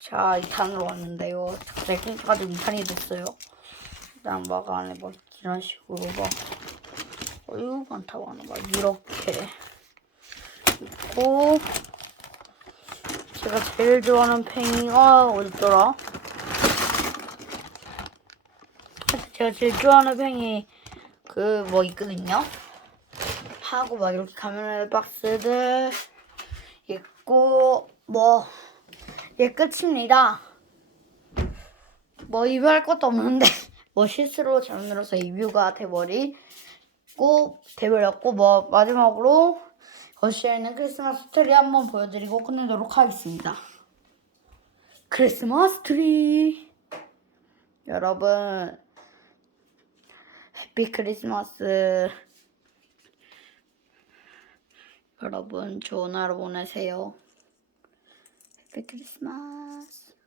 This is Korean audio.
자, 2탄으로 왔는데요. 제 킹크가 좀 2탄이 됐어요. 일단 막 안에 막 이런 식으로 막 어유 많다 많아 막 이렇게 있고 제가 제일 좋아하는 팽이가 어딨더라? 제가 제일 좋아하는 팽이 그 뭐 있거든요. 하고 막 이렇게 카메라 박스들 있고 뭐 예, 끝입니다. 뭐 리뷰할 것도 없는데 뭐 실수로 잘못 눌러서 리뷰가 돼버리고 돼버렸고 뭐 마지막으로 거실에 있는 크리스마스 트리 한번 보여드리고 끝내도록 하겠습니다. 크리스마스 트리 여러분 해피 크리스마스 여러분 좋은 하루 보내세요. Happy Christmas.